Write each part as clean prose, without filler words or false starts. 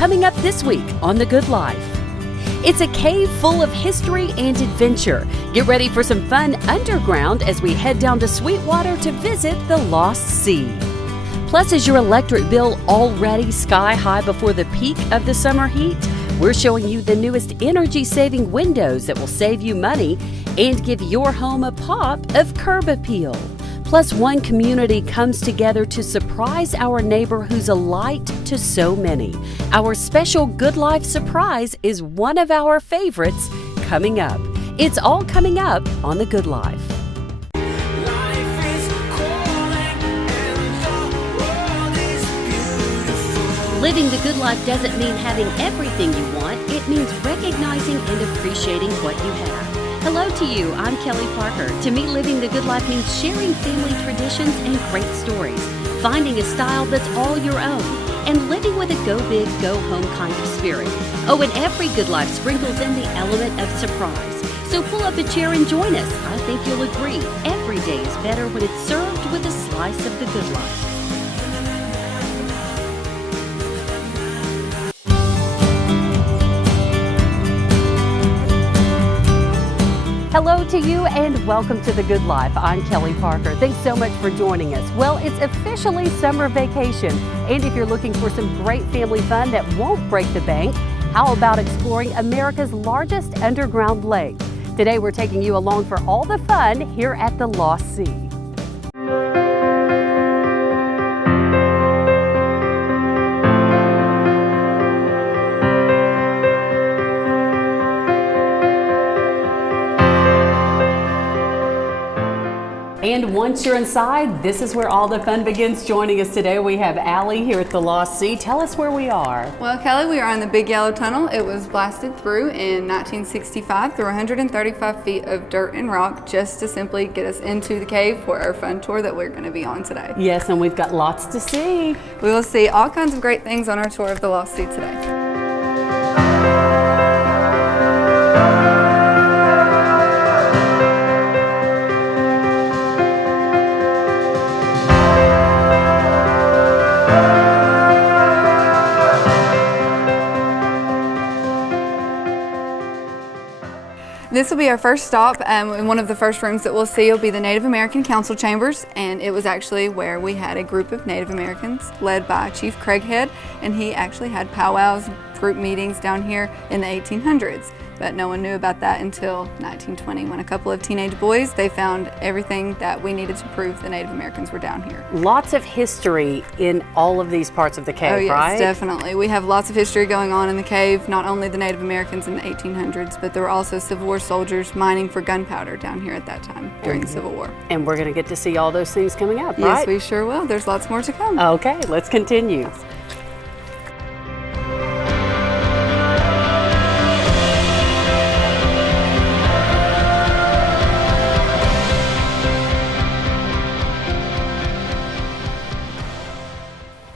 coming up this week on The Good Life. It's a cave full of history and adventure. Get ready for some fun underground as we head down to Sweetwater to visit the Lost Sea. Plus, is your electric bill already sky high before the peak of the summer heat? We're showing you the newest energy-saving windows that will save you money and give your home a pop of curb appeal. Plus, one community comes together to surprise our neighbor who's a light to so many. Our special Good Life surprise is one of our favorites coming up. It's all coming up on The Good Life. Living the good life doesn't mean having everything you want. It means recognizing and appreciating what you have. Hello to you, I'm Kelli Parker. To me, living the good life means sharing family traditions and great stories, finding a style that's all your own, and living with a go big, go home kind of spirit. Oh, and every good life sprinkles in the element of surprise. So pull up a chair and join us. I think you'll agree, every day is better when it's served with a slice of the good life. Hello to you and welcome to The Good Life. I'm Kelli Parker. Thanks so much for joining us. Well, it's officially summer vacation, and if you're looking for some great family fun that won't break the bank, how about exploring America's largest underground lake? Today we're taking you along for all the fun here at the Lost Sea. And once you're inside, this is where all the fun begins. Joining us today, we have Allie here at the Lost Sea. Tell us where we are. Well, Kelli, we are on the Big Yellow Tunnel. It was blasted through in 1965 through 135 feet of dirt and rock just to simply get us into the cave for our fun tour that we're going to be on today. Yes, and we've got lots to see. We will see all kinds of great things on our tour of the Lost Sea today. This will be our first stop, and one of the first rooms that we'll see will be the Native American Council Chambers, and it was actually where we had a group of Native Americans led by Chief Craighead, and he actually had powwows, group meetings down here in the 1800s. But no one knew about that until 1920 when a couple of teenage boys, they found everything that we needed to prove the Native Americans were down here. Lots of history in all of these parts of the cave, oh, yes, right? Definitely. We have lots of history going on in the cave, not only the Native Americans in the 1800s, but there were also Civil War soldiers mining for gunpowder down here at that time during the Civil War. And we're going to get to see all those things coming up, right? Yes, we sure will. There's lots more to come. Okay, let's continue.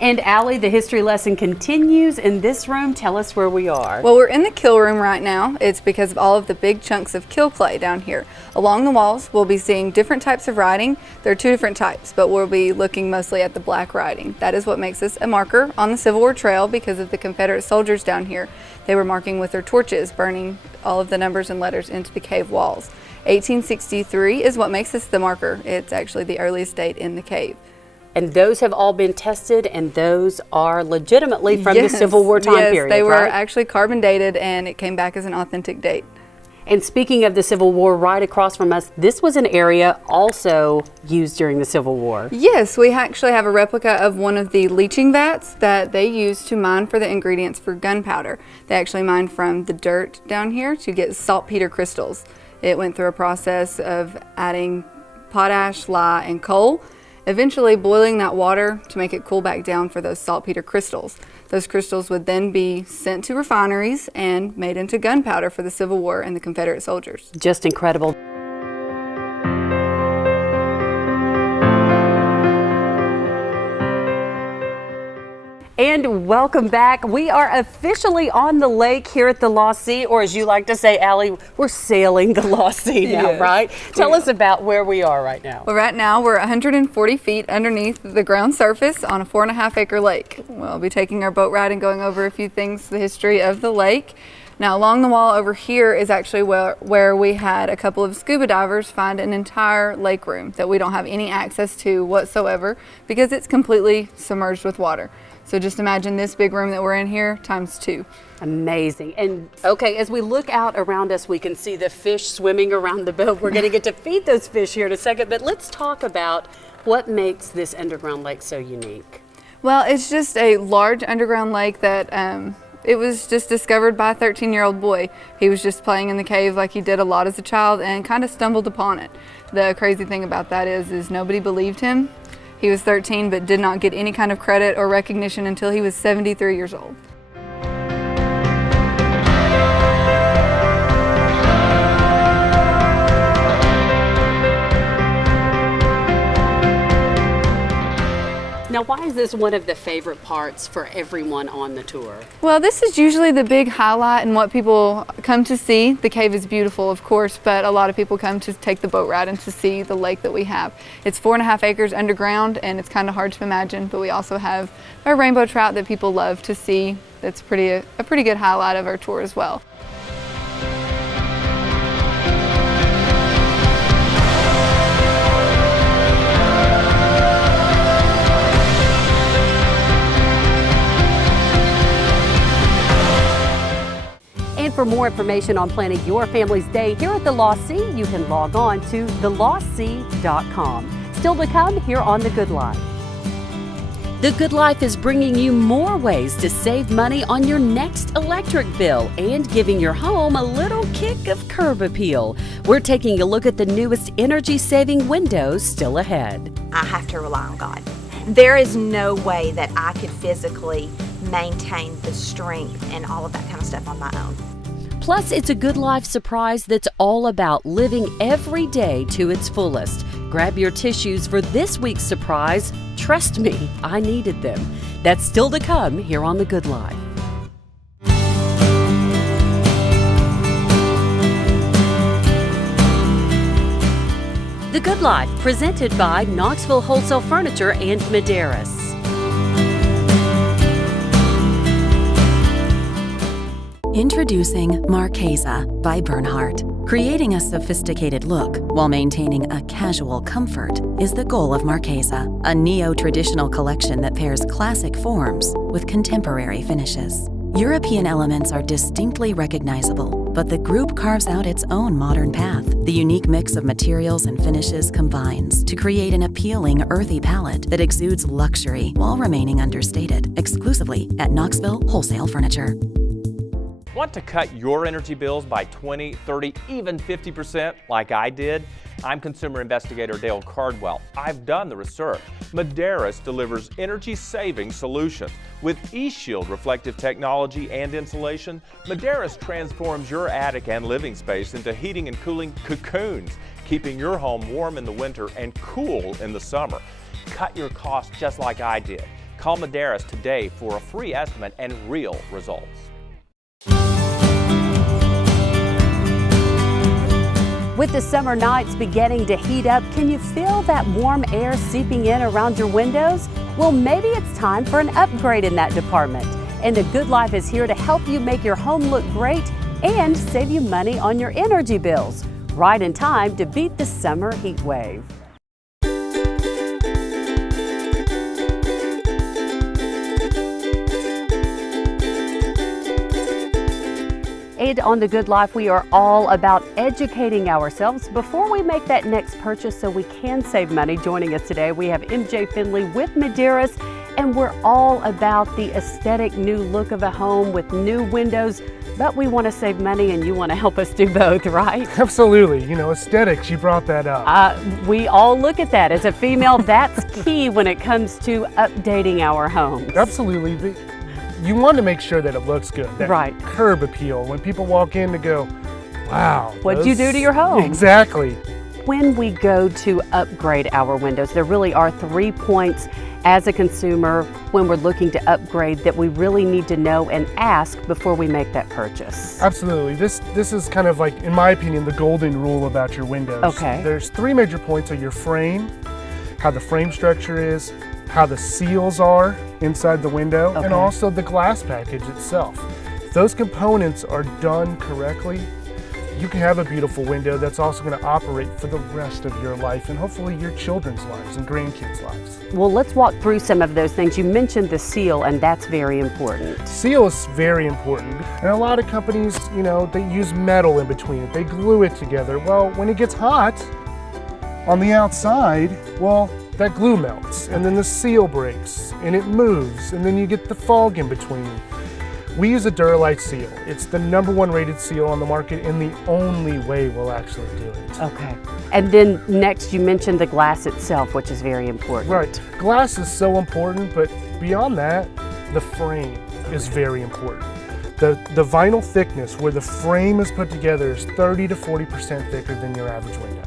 And Allie, the history lesson continues in this room. Tell us where we are. Well, we're in the kill room right now. It's because of all of the big chunks of kill clay down here. Along the walls, we'll be seeing different types of writing. There are two different types, but we'll be looking mostly at the black writing. That is what makes us a marker on the Civil War trail because of the Confederate soldiers down here. They were marking with their torches, burning all of the numbers and letters into the cave walls. 1863 is what makes us the marker. It's actually the earliest date in the cave. And those have all been tested, and those are legitimately from the Civil War time period, Yes, they were right? actually carbon dated, and it came back as an authentic date. And speaking of the Civil War, right across from us, this was an area also used during the Civil War. Yes, we actually have a replica of one of the leaching vats that they used to mine for the ingredients for gunpowder. They actually mined from the dirt down here to get saltpeter crystals. It went through a process of adding potash, lye, and coal, eventually boiling that water to make it cool back down for those saltpeter crystals. Those crystals would then be sent to refineries and made into gunpowder for the Civil War and the Confederate soldiers. Just incredible. And And welcome back. We are officially on the lake here at the Lost Sea, or as you like to say, Allie, we're sailing the Lost Sea now, Yes. right? Tell us about where we are right now. Well, right now we're 140 feet underneath the ground surface on a 4.5 acre lake. We'll be taking our boat ride and going over a few things, the history of the lake. Now, along the wall over here is actually where we had a couple of scuba divers find an entire lake room that we don't have any access to whatsoever because it's completely submerged with water. So just imagine this big room that we're in here times 2. Amazing. And okay, as we look out around us, we can see the fish swimming around the boat. We're going to get to feed those fish here in a second, but let's talk about what makes this underground lake so unique. Well, it's just a large underground lake that it was just discovered by a 13-year-old boy. He was just playing in the cave like he did a lot as a child and kind of stumbled upon it. The crazy thing about that is nobody believed him. He was 13 but did not get any kind of credit or recognition until he was 73 years old. Now, why is this one of the favorite parts for everyone on the tour? Well, this is usually the big highlight and what people come to see. The cave is beautiful, of course, but a lot of people come to take the boat ride and to see the lake that we have. It's 4.5 acres underground, and it's kind of hard to imagine, but we also have a rainbow trout that people love to see. That's a pretty good highlight of our tour as well. And for more information on planning your family's day here at the Lost Sea, you can log on to thelostsea.com. Still to come here on The Good Life. The Good Life is bringing you more ways to save money on your next electric bill and giving your home a little kick of curb appeal. We're taking a look at the newest energy-saving windows still ahead. I have to rely on God. There is no way that I could physically maintain the strength and all of that kind of stuff on my own. Plus, it's a Good Life surprise that's all about living every day to its fullest. Grab your tissues for this week's surprise. Trust me, I needed them. That's still to come here on The Good Life. The Good Life, presented by Knoxville Wholesale Furniture and Medeiros. Introducing Marchesa by Bernhardt. Creating a sophisticated look while maintaining a casual comfort is the goal of Marchesa, a neo-traditional collection that pairs classic forms with contemporary finishes. European elements are distinctly recognizable, but the group carves out its own modern path. The unique mix of materials and finishes combines to create an appealing, earthy palette that exudes luxury while remaining understated, exclusively at Knoxville Wholesale Furniture. Want to cut your energy bills by 20, 30, even 50% like I did? I'm consumer investigator Dale Cardwell. I've done the research. Medeiros delivers energy-saving solutions. With eShield reflective technology and insulation, Medeiros transforms your attic and living space into heating and cooling cocoons, keeping your home warm in the winter and cool in the summer. Cut your costs just like I did. Call Medeiros today for a free estimate and real results. With the summer nights beginning to heat up, can you feel that warm air seeping in around your windows? Well, maybe it's time for an upgrade in that department. And The Good Life is here to help you make your home look great and save you money on your energy bills. Right in time to beat the summer heat wave. And on The Good Life, we are all about educating ourselves before we make that next purchase so we can save money. Joining us today, we have MJ Finley with Medeiros, and we're all about the aesthetic new look of a home with new windows, but we want to save money and you want to help us do both, right? Absolutely. You know, aesthetics, you brought that up. We all look at that. As a female, that's key when it comes to updating our homes. Absolutely. You want to make sure that it looks good. That right. Curb appeal. When people walk in to go, wow. What'd you do to your home? Exactly. When we go to upgrade our windows, there really are 3 points, as a consumer when we're looking to upgrade that we really need to know and ask before we make that purchase? Absolutely. This is kind of like, in my opinion, the golden rule about your windows. Okay. There's three major points of your frame, how the frame structure is, how the seals are inside the window, Okay. and also the glass package itself. If those components are done correctly, you can have a beautiful window that's also going to operate for the rest of your life and hopefully your children's lives and grandkids' lives. Well, let's walk through some of those things. You mentioned the seal, and that's very important. Seal is very important. And a lot of companies, they use metal in between it. They glue it together. Well, when it gets hot on the outside, well, that glue melts and then the seal breaks and it moves and then you get the fog in between. We use a Duralite seal. It's the #1 rated seal on the market and the only way we'll actually do it. Okay. And then next you mentioned the glass itself, which is very important. Right. Glass is so important, but beyond that, the frame is very important. The vinyl thickness where the frame is put together is 30 to 40% thicker than your average window.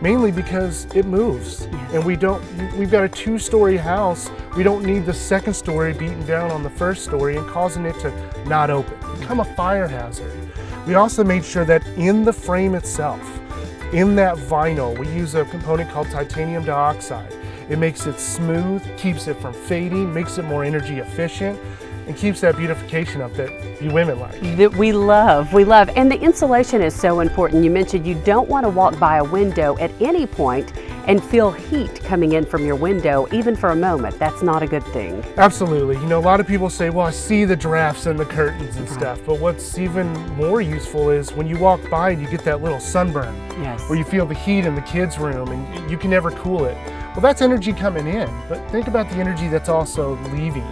Mainly because it moves. Yes. And we've got a 2-story house. We don't need the second story beating down on the first story and causing it to not open, become a fire hazard. We also made sure that in the frame itself, in that vinyl, we use a component called titanium dioxide. It makes it smooth, keeps it from fading, makes it more energy efficient, and keeps that beautification up that you women like. That we love. And the insulation is so important. You mentioned you don't want to walk by a window at any point and feel heat coming in from your window, even for a moment. That's not a good thing. Absolutely. A lot of people say, well, I see the drafts and the curtains and stuff, but what's even more useful is when you walk by and you get that little sunburn, Yes. where you feel the heat in the kids' room and you can never cool it. Well, that's energy coming in, but think about the energy that's also leaving.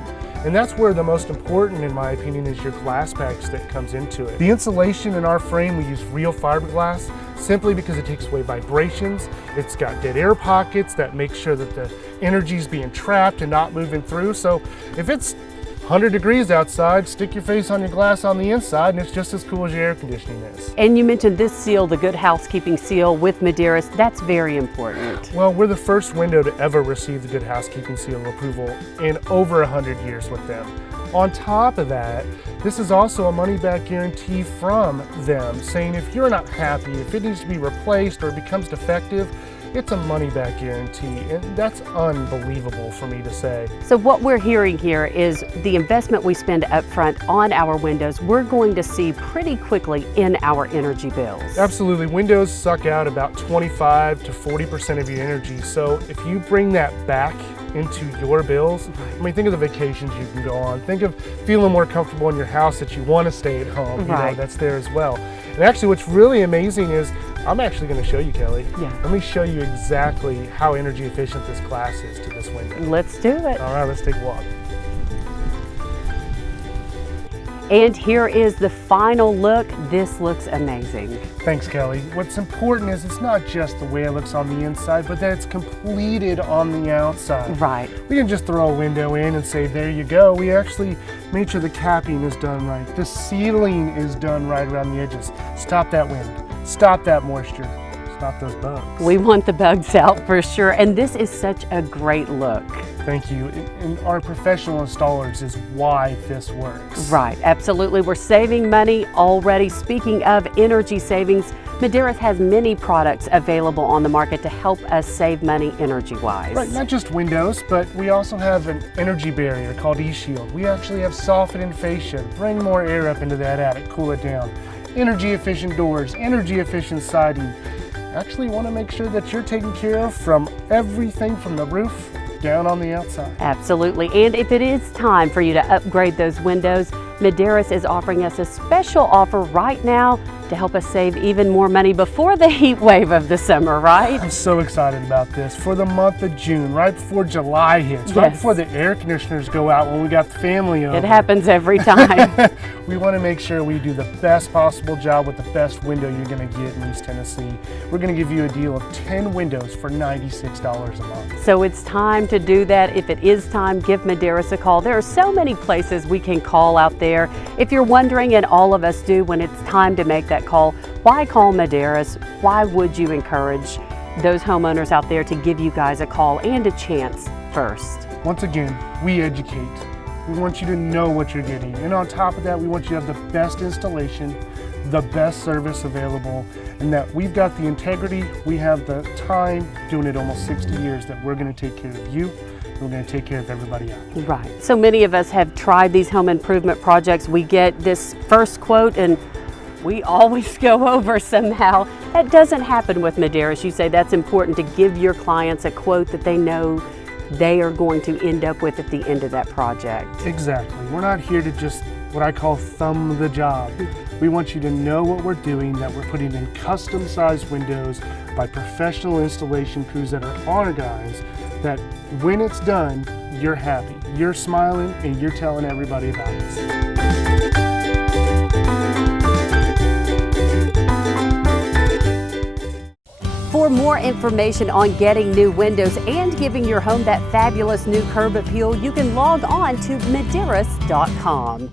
And that's where the most important, in my opinion, is your glass package that comes into it. The insulation in our frame, we use real fiberglass simply because it takes away vibrations. It's got dead air pockets that make sure that the energy is being trapped and not moving through. So if it's 100 degrees outside, stick your face on your glass on the inside and it's just as cool as your air conditioning is. And you mentioned this seal, the Good Housekeeping seal with Medeiros. That's very important. Well, we're the first window to ever receive the Good Housekeeping seal of approval in over 100 years with them. On top of that, this is also a money-back guarantee from them, saying if you're not happy, if it needs to be replaced or it becomes defective, it's a money-back guarantee, and that's unbelievable for me to say. So what we're hearing here is the investment we spend up front on our windows, we're going to see pretty quickly in our energy bills. Absolutely. Windows suck out about 25 to 40% of your energy, so if you bring that back into your bills, think of the vacations you can go on. Think of feeling more comfortable in your house that you want to stay at home. Right. That's there as well. And actually what's really amazing is I'm actually going to show you, Kelly. Yeah. Let me show you exactly how energy efficient this glass is to this window. Let's do it. All right, let's take a walk. And here is the final look. This looks amazing. Thanks, Kelly. What's important is it's not just the way it looks on the inside, but that it's completed on the outside. Right. We didn't just throw a window in and say, there you go. We actually made sure the capping is done right. The sealing is done right around the edges. Stop that wind. Stop that moisture. Stop those bugs. We want the bugs out for sure. And this is such a great look. Thank you. And our professional installers is why this works. Right, absolutely. We're saving money already. Speaking of energy savings, Medeiros has many products available on the market to help us save money energy-wise. Right, not just windows, but we also have an energy barrier called E-Shield. We actually have softening fascia, bring more air up into that attic, cool it down. Energy efficient doors, energy efficient siding. Actually want to make sure that you're taken care of from everything from the roof down on the outside. Absolutely. And if it is time for you to upgrade those windows, Medeiros is offering us a special offer right now to help us save even more money before the heat wave of the summer, right? I'm so excited about this. For the month of June, right before July hits, right before the air conditioners go out when we got the family over. It happens every time. We want to make sure we do the best possible job with the best window you're going to get in East Tennessee. We're going to give you a deal of 10 windows for $96 a month. So it's time to do that. If it is time, give Medeiros a call. There are so many places we can call out there. If you're wondering, and all of us do, when it's time to make that call, why call Medeiros? Why would you encourage those homeowners out there to give you guys a call and a chance first? Once again, we educate. We want you to know what you're getting. And on top of that, we want you to have the best installation, the best service available, and that we've got the integrity, we have the time, doing it almost 60 years, that we're going to take care of you, and we're going to take care of everybody else. Right. So many of us have tried these home improvement projects. We get this first quote and we always go over somehow. That doesn't happen with Medeiros. You say that's important to give your clients a quote that they know they are going to end up with at the end of that project. Exactly. We're not here to just, what I call, thumb the job. We want you to know what we're doing, that we're putting in custom sized windows by professional installation crews that are honor guys, that when it's done, you're happy, you're smiling, and you're telling everybody about it. For more information on getting new windows and giving your home that fabulous new curb appeal, you can log on to Medeiros.com.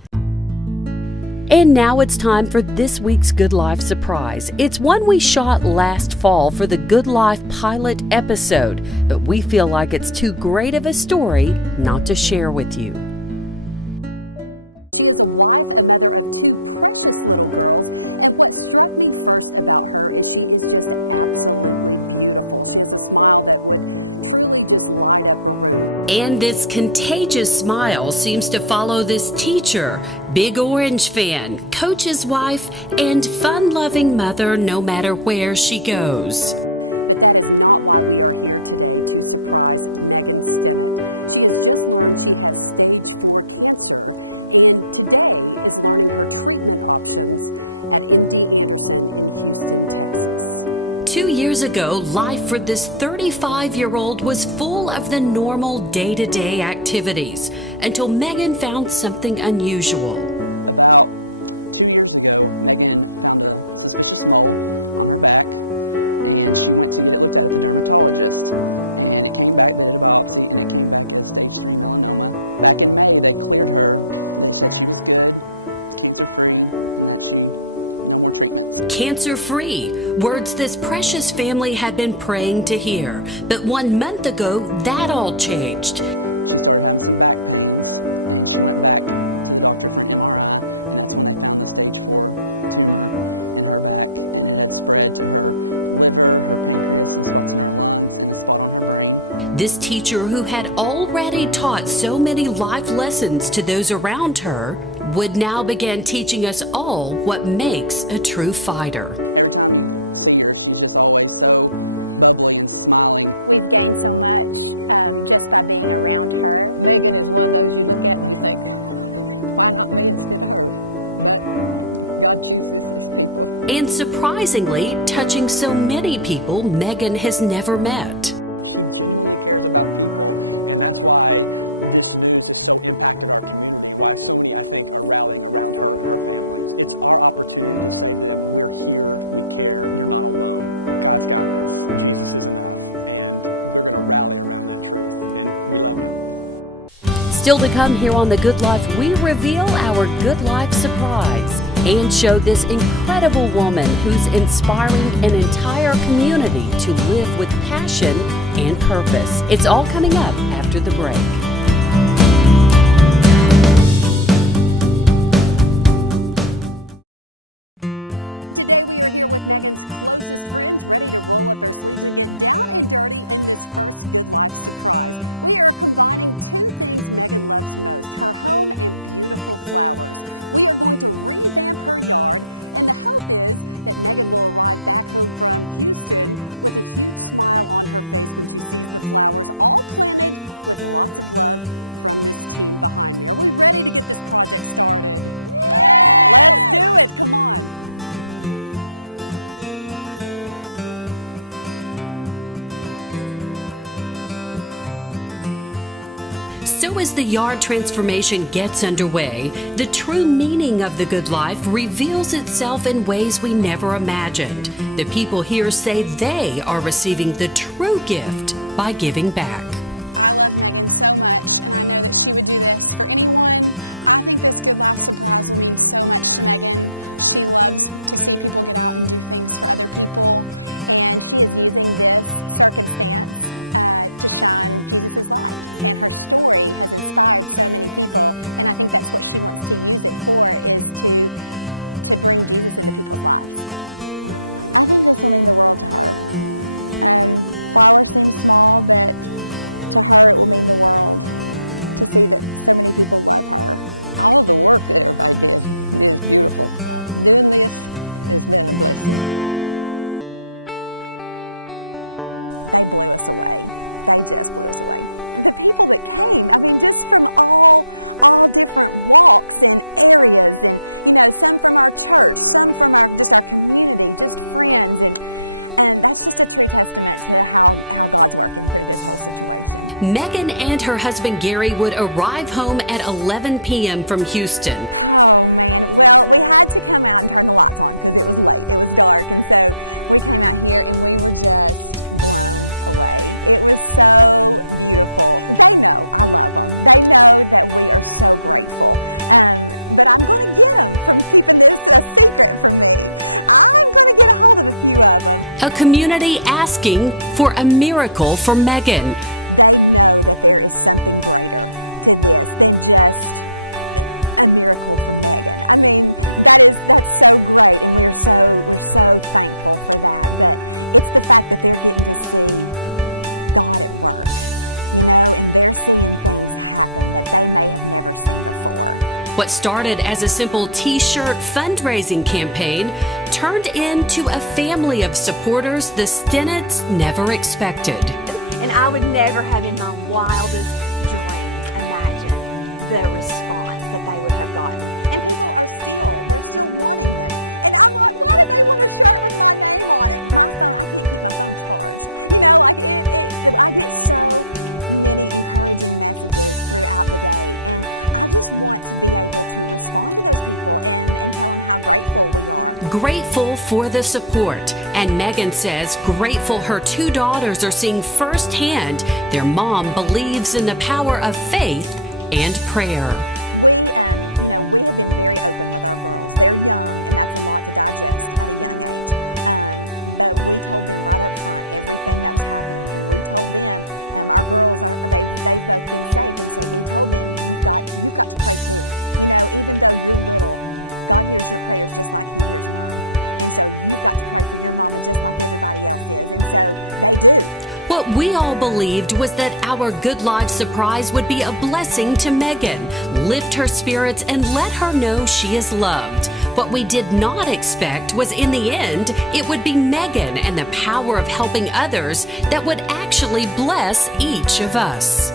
And now it's time for this week's Good Life surprise. It's one we shot last fall for the Good Life pilot episode, but we feel like it's too great of a story not to share with you. And this contagious smile seems to follow this teacher, Big Orange fan, coach's wife, and fun-loving mother no matter where she goes. Years ago, life for this 35-year-old was full of the normal day-to-day activities until Megan found something unusual. Cancer-free, words this precious family had been praying to hear. But 1 month ago, that all changed. This teacher, who had already taught so many life lessons to those around her, would now begin teaching us all what makes a true fighter. And surprisingly, touching so many people Megan has never met. Still to come here on The Good Life, we reveal our Good Life surprise and show this incredible woman who's inspiring an entire community to live with passion and purpose. It's all coming up after the break. So as the yard transformation gets underway, the true meaning of the good life reveals itself in ways we never imagined. The people here say they are receiving the true gift by giving back. Megan and her husband Gary would arrive home at 11 p.m. from Houston. A community asking for a miracle for Megan. What started as a simple t-shirt fundraising campaign turned into a family of supporters the Stennetts never expected. And I would never have in my wildest dreams imagined the response that they would have gotten. Grateful for the support, and Megan says grateful her two daughters are seeing firsthand their mom believes in the power of faith and prayer. What we all believed was that our Good Life surprise would be a blessing to Megan, lift her spirits, and let her know she is loved. What we did not expect was in the end, it would be Megan and the power of helping others that would actually bless each of us.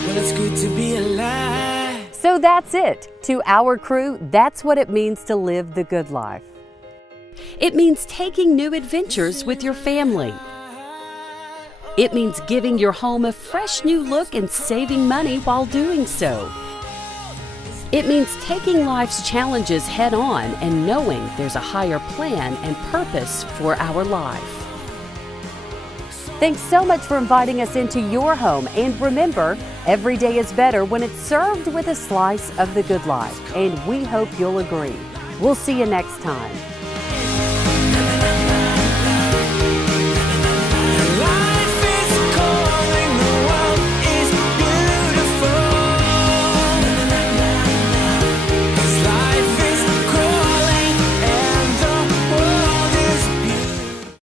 Well, it's good to be alive. So that's it. To our crew, that's what it means to live the good life. It means taking new adventures with your family. It means giving your home a fresh new look and saving money while doing so. It means taking life's challenges head on and knowing there's a higher plan and purpose for our life. Thanks so much for inviting us into your home. And remember, every day is better when it's served with a slice of the good life. And we hope you'll agree. We'll see you next time.